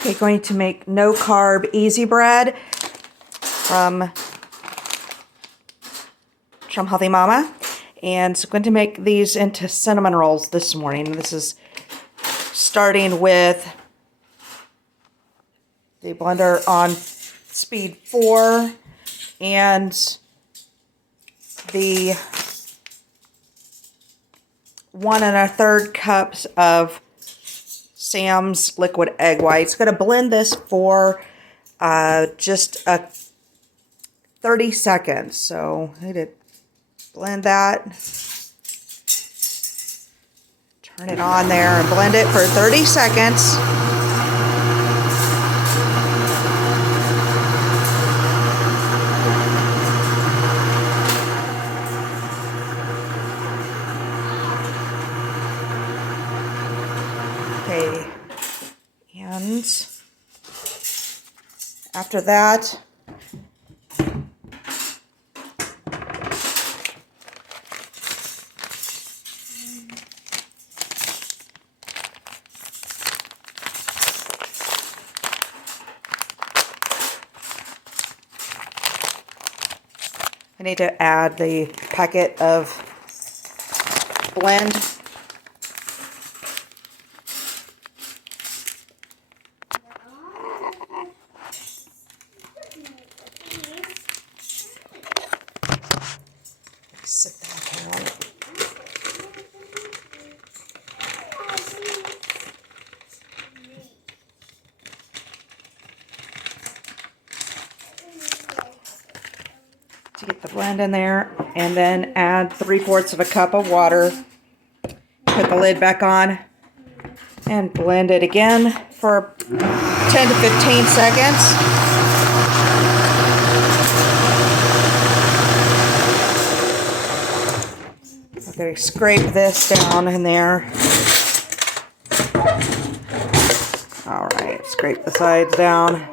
Okay, going to make no carb easy bread from Healthy Mama. And so I'm going to make these into cinnamon rolls this morning. This is starting with the blender on speed 4 and the 1 1/3 cups of Sam's liquid egg whites. Going to blend this for just 30 seconds. So I need to blend that. Turn it on there and blend it for 30 seconds. Okay, and after that, I need to add the packet of blend. Sit that down. To get the blend in there, and then add 3/4 cup of water. Put the lid back on and blend it again for 10 to 15 seconds. I'm going to scrape this down in there. All right, scrape the sides down.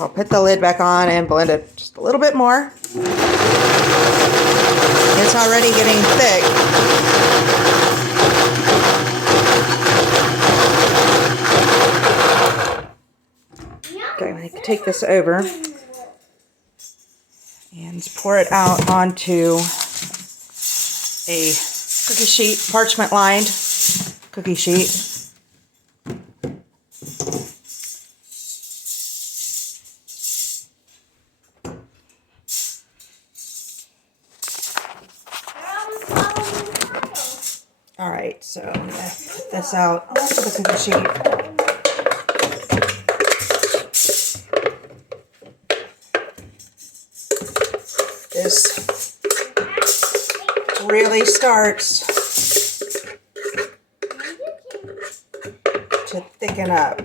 I'll put the lid back on and blend it just a little bit more. It's already getting thick. Okay, I'm going to take this over and pour it out onto a cookie sheet, parchment lined cookie sheet. All right, so I'm going to put this out onto the cookie sheet. This really starts to thicken up.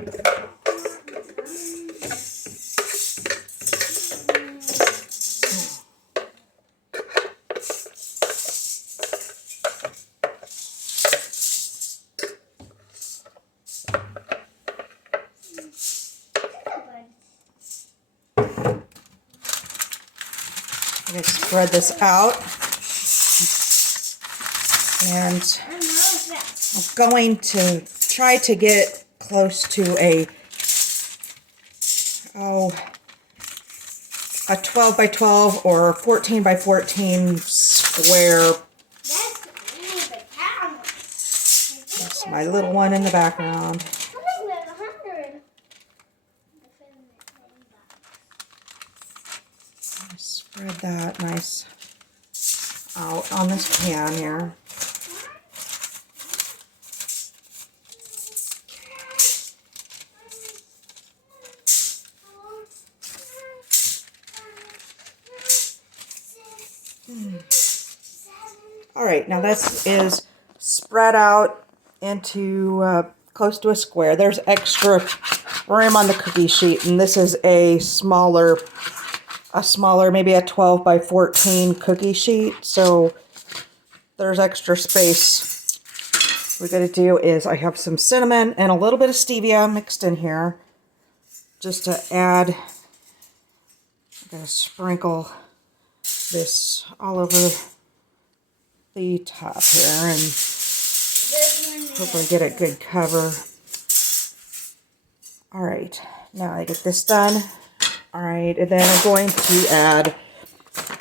I'm going to spread this out, and I'm going to try to get close to a 12 by 12 or 14 by 14 square. That's my little one in the background. Spread that nice out on this pan here. All right, now this is spread out into close to a square. There's extra room on the cookie sheet, and this is a smaller, maybe a 12 by 14 cookie sheet. So there's extra space. What we're going to do is I have some cinnamon and a little bit of stevia mixed in here just to add I'm going to sprinkle this all over the top here and hopefully get a good cover. All right, now I get this done. All right, and then I'm going to add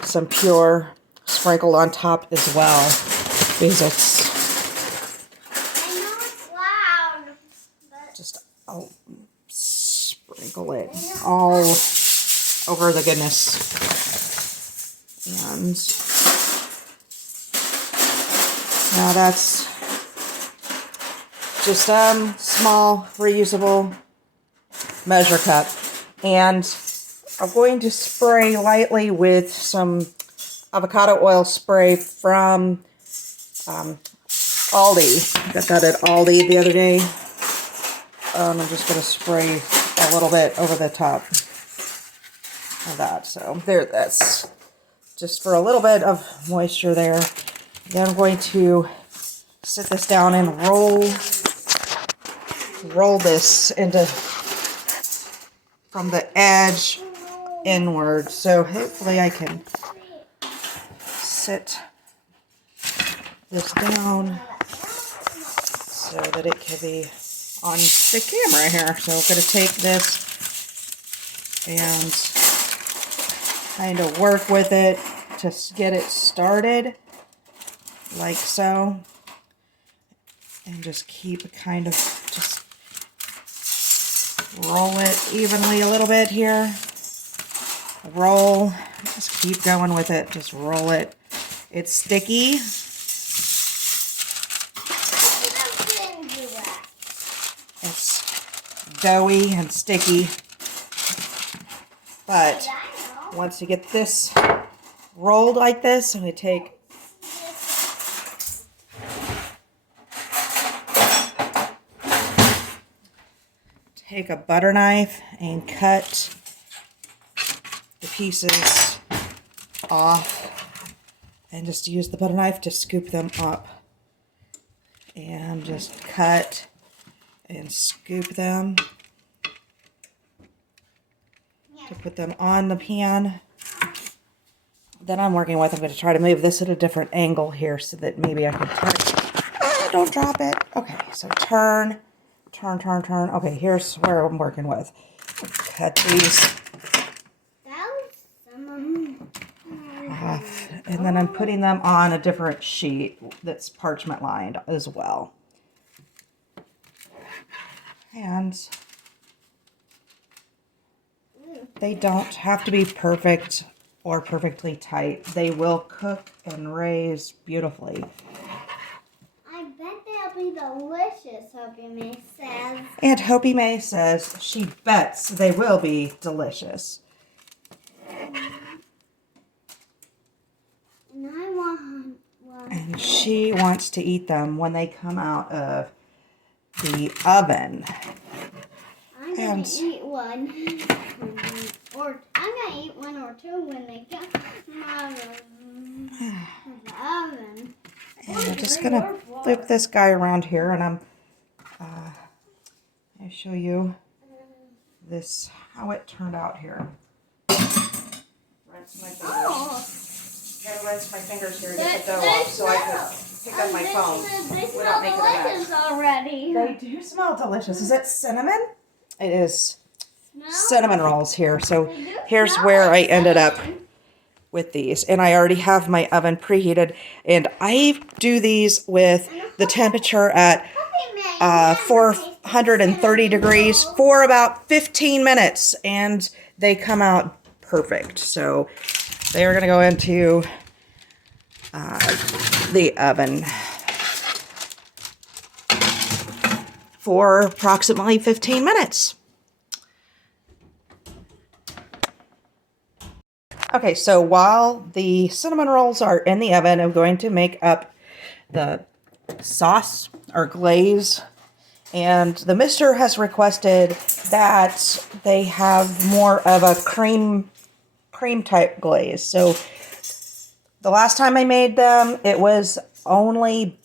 some pure sprinkled on top as well, because it's just, I'll sprinkle it all over the goodness. And now that's just a small reusable measure cup. And I'm going to spray lightly with some avocado oil spray from Aldi. Got that at Aldi the other day. I'm just going to spray a little bit over the top of that. So there, that's just for a little bit of moisture there. Then I'm going to sit this down and roll this into from the edge inward. So hopefully I can sit this down so that it can be on the camera here. So I'm going to take this and kind of work with it to get it started like so, and just keep kind of just roll it evenly a little bit here. Roll, just keep going with it, just roll it. It's sticky. It's doughy and sticky, but once you get this rolled like this, I'm going to take a butter knife and cut the pieces off, and just use the butter knife to scoop them up, and just cut and scoop them to put them on the pan. Then I'm working with, I'm going to try to move this at a different angle here so that maybe I can turn. Don't drop it. Okay, so turn. Okay, here's where I'm working with. Cut these off, and then I'm putting them on a different sheet that's parchment lined as well. And they don't have to be perfect or perfectly tight. They will cook and raise beautifully. I bet they'll be delicious, Hopi May says. And Hopi May says she bets they will be delicious. And I want one. And she wants to eat them when they come out of the oven. I'm going to eat one. Or I'm going to eat one or two when they come out of the oven. And I'm just going to flip this guy around here, and I'll show you this, how it turned out here. Rinse my fingers. Gotta rinse my fingers here to get the dough off so I can pick up my phone without making a mess. Already. They do smell delicious. Is it cinnamon? It is cinnamon rolls here. So here's where I ended up with these, and I already have my oven preheated, and I do these with the temperature at 430 degrees for about 15 minutes, and they come out perfect. So they are going to go into the oven for approximately 15 minutes. Okay, so while the cinnamon rolls are in the oven, I'm going to make up the sauce or glaze. And the mister has requested that they have more of a cream type glaze. So the last time I made them, it was only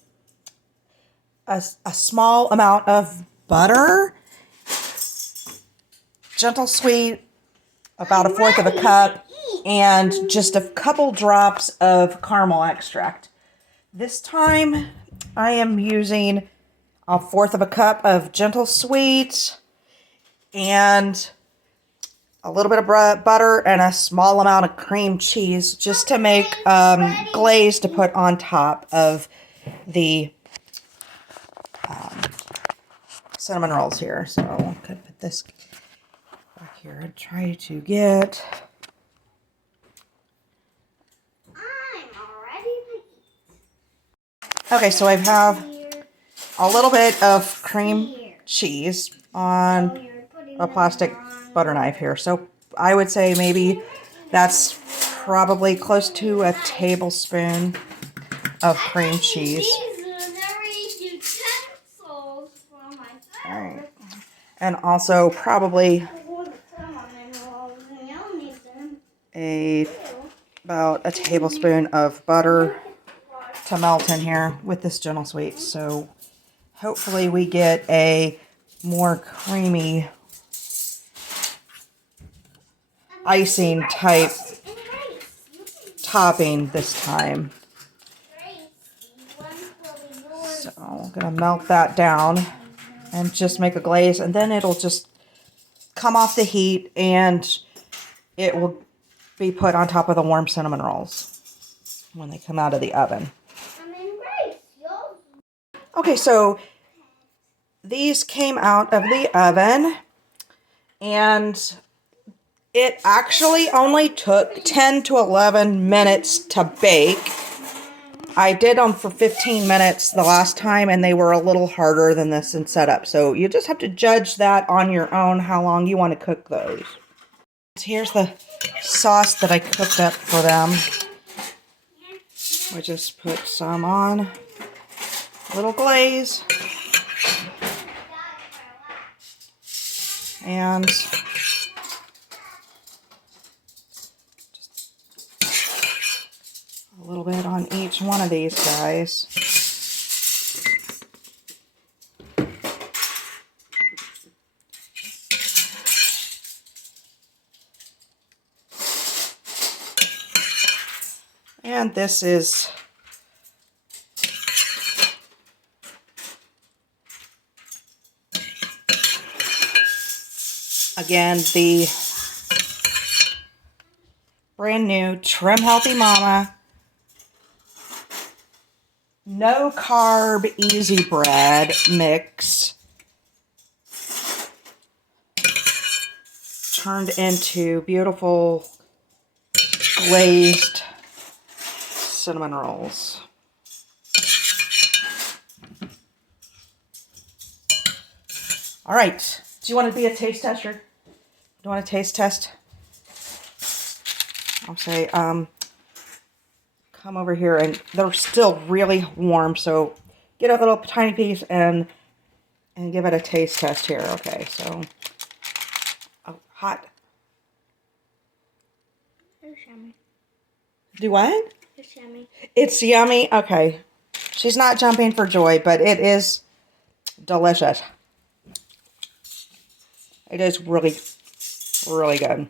a small amount of butter, gentle sweet, about 1/4 of a cup, and just a couple drops of caramel extract. This time I am using 1/4 of a cup of Gentle Sweet and a little bit of butter and a small amount of cream cheese just to make glaze to put on top of the cinnamon rolls here. So I'm going to put this back here and try to get... Okay, so I have a little bit of cream cheese on a plastic butter knife here. So I would say maybe that's probably close to a tablespoon of cream cheese. Right. And also probably about a tablespoon of butter to melt in here with this Gentle Sweet. So hopefully we get a more creamy icing type topping this time. So I'm going to melt that down and just make a glaze, and then it'll just come off the heat and it will be put on top of the warm cinnamon rolls when they come out of the oven. Okay, so these came out of the oven, and it actually only took 10 to 11 minutes to bake. I did them for 15 minutes the last time, and they were a little harder than this in setup. So you just have to judge that on your own, how long you want to cook those. Here's the sauce that I cooked up for them. I just put some on, little glaze, and a little bit on each one of these guys. And this is again the brand new Trim Healthy Mama No Carb Easy Bread mix turned into beautiful glazed cinnamon rolls. All right. Do you want to be a taste tester? Do you want a taste test? I'll say, come over here, and they're still really warm, so get a little tiny piece and give it a taste test here. Okay, so, oh, hot. It's yummy. Do what? It's yummy. It's yummy? Okay. She's not jumping for joy, but it is delicious. It is really, really good.